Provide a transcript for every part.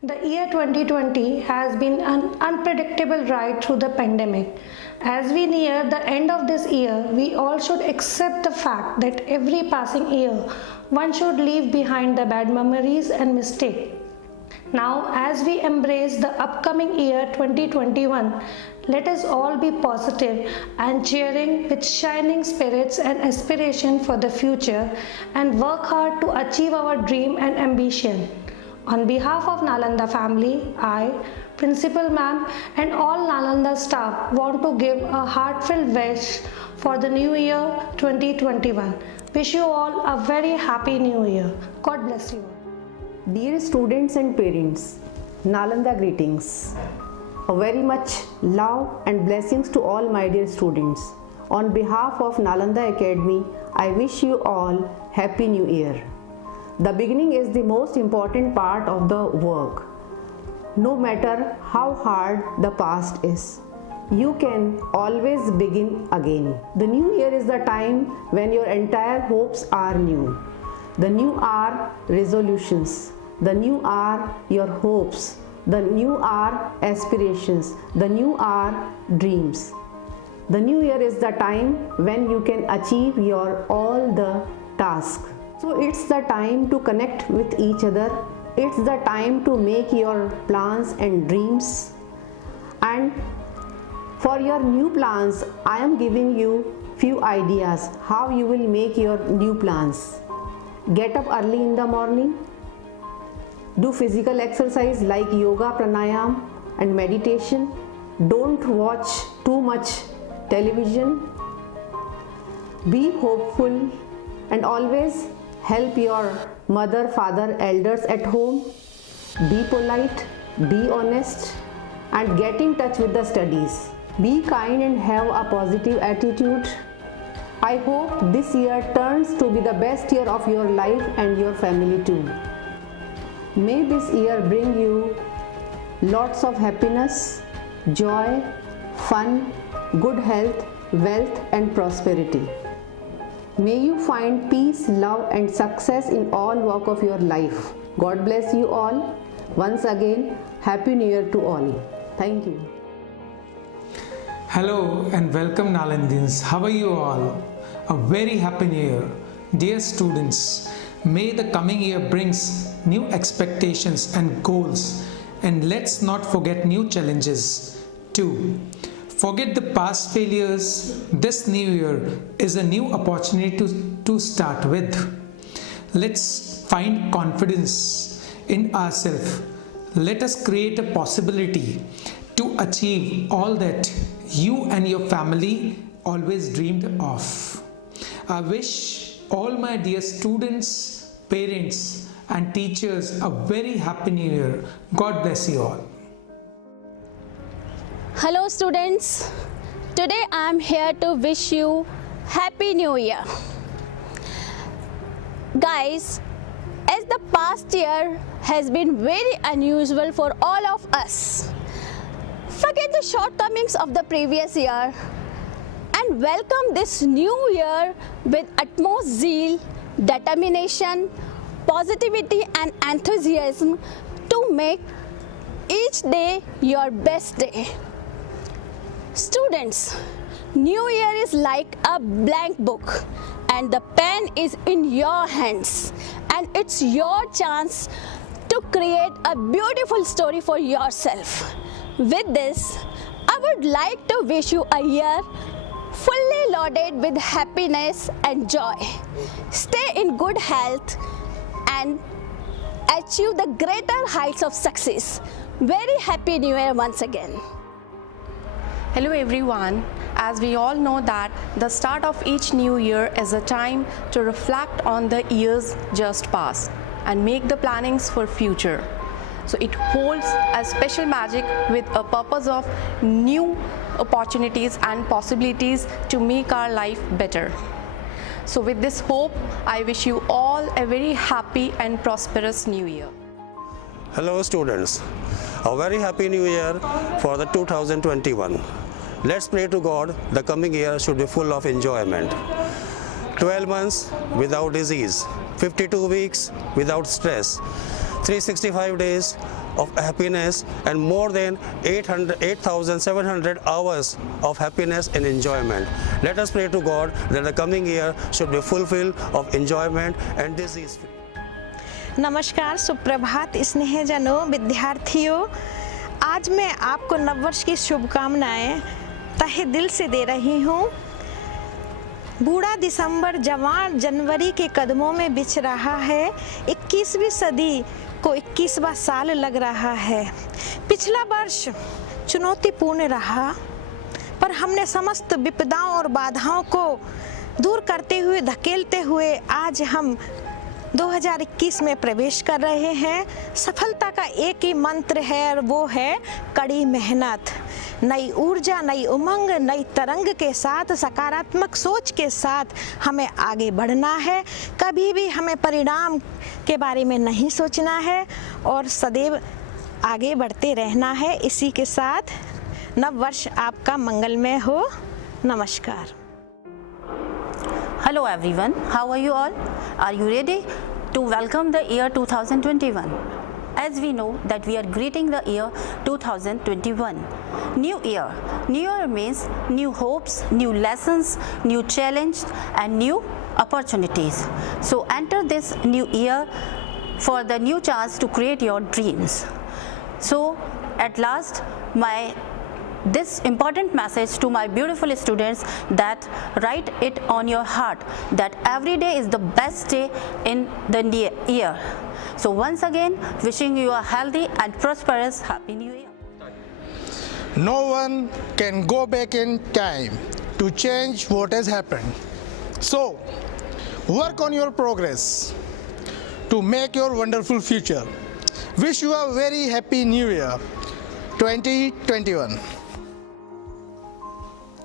The year 2020 has been an unpredictable ride through the pandemic. As we near the end of this year, we all should accept the fact that every passing year, one should leave behind the bad memories and mistakes. Now, as we embrace the upcoming year 2021, let us all be positive and cheering with shining spirits and aspiration for the future and work hard to achieve our dream and ambition. On behalf of Nalanda family, I, Principal Ma'am and all Nalanda staff want to give a heartfelt wish for the new year 2021. Wish you all a very happy new year. God bless you. Dear students and parents, Nalanda greetings. A very much love and blessings to all my dear students. On behalf of Nalanda Academy, I wish you all Happy New Year. The beginning is the most important part of the work. No matter how hard the past is, you can always begin again. The new year is the time when your entire hopes are new. The new are resolutions. The new are your hopes. The new are aspirations. The new are dreams. The new year is the time when you can achieve your all the tasks. So it's the time to connect with each other. It's the time to make your plans and dreams. And for your new plans, I am giving you few ideas how you will make your new plans. Get up early in the morning. Do physical exercise like yoga, pranayam and meditation. Don't watch too much television. Be hopeful and always help your mother, father, elders at home. Be polite, be honest and get in touch with the studies. Be kind and have a positive attitude. I hope this year turns to be the best year of your life and your family too. May this year bring you lots of happiness, joy, fun, good health, wealth and prosperity. May you find peace, love and success in all walk of your life. God bless you all. Once again, Happy New Year to all. Thank you. Hello and welcome Nalandins. How are you all? A very happy new year. Dear students, may the coming year brings new expectations and goals, and let's not forget new challenges too. Forget the past failures. This new year is a new opportunity to start with. Let's find confidence in ourselves. Let us create a possibility to achieve all that you and your family always dreamed of. I wish all my dear students, parents and teachers a very happy new year. God bless you all. Hello students, today I am here to wish you Happy New Year. Guys, as the past year has been very unusual for all of us, forget the shortcomings of the previous year and welcome this new year with utmost zeal, determination, positivity and enthusiasm to make each day your best day. Students, New Year is like a blank book and the pen is in your hands and it's your chance to create a beautiful story for yourself. With this, I would like to wish you a year fully loaded with happiness and joy. Stay in good health and achieve the greater heights of success. Very happy New Year once again. Hello everyone. As we all know that the start of each new year is a time to reflect on the years just past and make the plannings for future. So it holds a special magic with a purpose of new opportunities and possibilities to make our life better. So with this hope, I wish you all a very happy and prosperous new year. Hello students, a very happy new year for the 2021. Let's pray to God the coming year should be full of enjoyment. 12 months without disease, 52 weeks without stress, 365 days of happiness and more than 8,700 hours of happiness and enjoyment. Let us pray to God that the coming year should be fulfilled of enjoyment and disease-free. नमस्कार, सुप्रभात स्नेहजनों, विद्यार्थियों। आज मैं आपको नववर्ष की शुभकामनाएं तहे दिल से दे रही हूँ। बूढ़ा दिसंबर जवान जनवरी के कदमों में बिछ रहा है। 21वीं सदी को 21वां साल लग रहा है। पिछला वर्ष चुनौतीपूर्ण रहा, पर हमने समस्त विपदाओं और बाधाओं को दूर करते हुए, धकेलते हुए आज हम 2021 में प्रवेश कर रहे हैं। सफलता का एक ही मंत्र है और वो है कड़ी मेहनत। नई ऊर्जा, नई उमंग, नई तरंग के साथ, सकारात्मक सोच के साथ हमें आगे बढ़ना है। कभी भी हमें परिणाम के बारे में नहीं सोचना है और सदैव आगे बढ़ते रहना है। इसी के साथ नव वर्ष आपका मंगलमय हो। नमस्कार। Hello everyone, how are you all? Are you ready to welcome the year 2021? As we know that we are greeting the year 2021. New year means new hopes, new lessons, new challenge and new opportunities. So enter this new year for the new chance to create your dreams. So at last, this important message to my beautiful students, that write it on your heart that every day is the best day in the year. So once again, wishing you a healthy and prosperous happy new year. No one can go back in time to change what has happened. So work on your progress to make your wonderful future. Wish you a very happy new year 2021.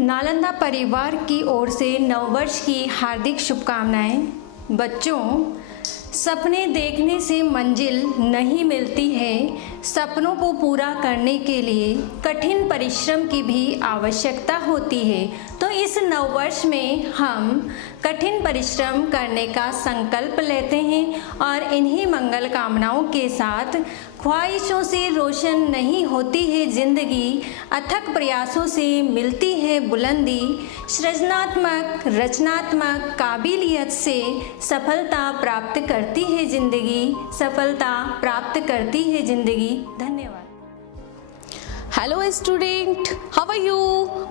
Nalanda परिवार की ओर से नववर्ष की हार्दिक शुभकामनाएं। बच्चों, सपने देखने से मंजिल नहीं मिलती है। सपनों को पूरा करने के लिए कठिन परिश्रम की भी आवश्यकता होती है। तो इस नववर्ष में हम कठिन परिश्रम करने का संकल्प लेते हैं और इन्हीं मंगल कामनाओं के साथ ख्वाहिशों से रोशन नहीं होती है ज़िंदगी, अथक प्रयासों से मिलती है बुलंदी। सृजनात्मक, रचनात्मक काबिलियत से सफलता प्राप्त करती है ज़िंदगी, सफलता प्राप्त करती है ज़िंदगी। धन्यवाद। Hello student, how are you?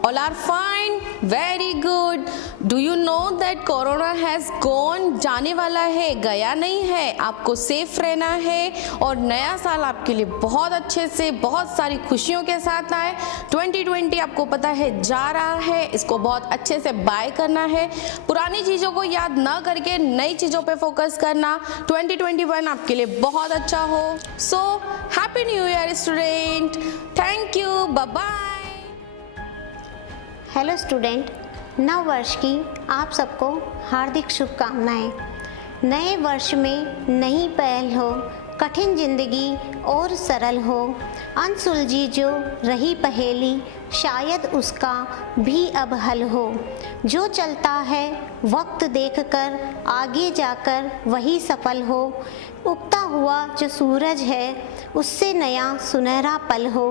All are fine? Very good. Do you know that Corona has gone? जाने वाला है, गया नहीं है। आपको सेफ रहना है और नया साल आपके लिए बहुत अच्छे से, बहुत सारी खुशियों के साथ आए। 2020 आपको पता है जा रहा है, इसको बहुत अच्छे से बाय करना है। पुरानी चीज़ों को याद ना करके नई चीज़ों पे फोकस करना। 2021 आपके लिए बहुत अच्छा हो। So happy new year student. Thank you, bye bye. Hello student, नव वर्ष की आप सबको हार्दिक शुभकामनाएं। नए वर्ष में नई पहल हो, कठिन जिंदगी और सरल हो। अनसुलझी जो रही पहेली, शायद उसका भी अब हल हो। जो चलता है वक्त देखकर, आगे जाकर वही सफल हो। उगता हुआ जो सूरज है, उससे नया सुनहरा पल हो।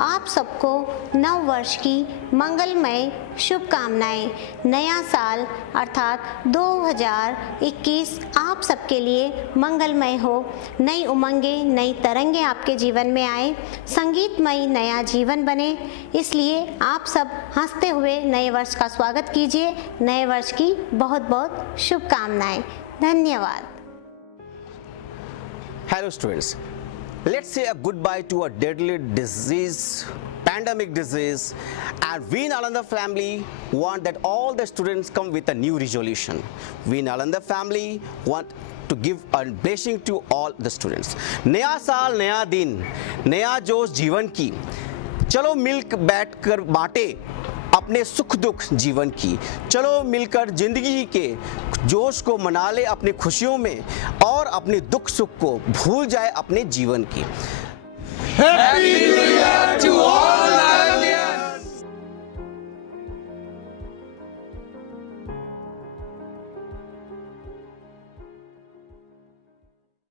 आप सबको नव वर्ष की मंगलमय शुभकामनाएं। नया साल अर्थात 2021 आप सबके लिए मंगलमय हो। नई उमंगें, नई तरंगें आपके जीवन में आए, संगीतमय नया जीवन बने। इसलिए आप सब हंसते हुए नए वर्ष का स्वागत कीजिए। नए वर्ष की बहुत बहुत शुभकामनाएं। धन्यवाद। Hello students, let's say a goodbye to a deadly disease, pandemic disease, and we Nalanda family want that all the students come with a new resolution. We Nalanda family want to give a blessing to all the students. नया साल, नया दिन, नया जोश जीवन की। चलो मिल बैठ कर बांटे अपने सुख दुख जीवन की। चलो मिलकर जिंदगी के जोश को मना ले अपनी खुशियों में और अपने दुख सुख को भूल जाए अपने जीवन की। Happy New Year to all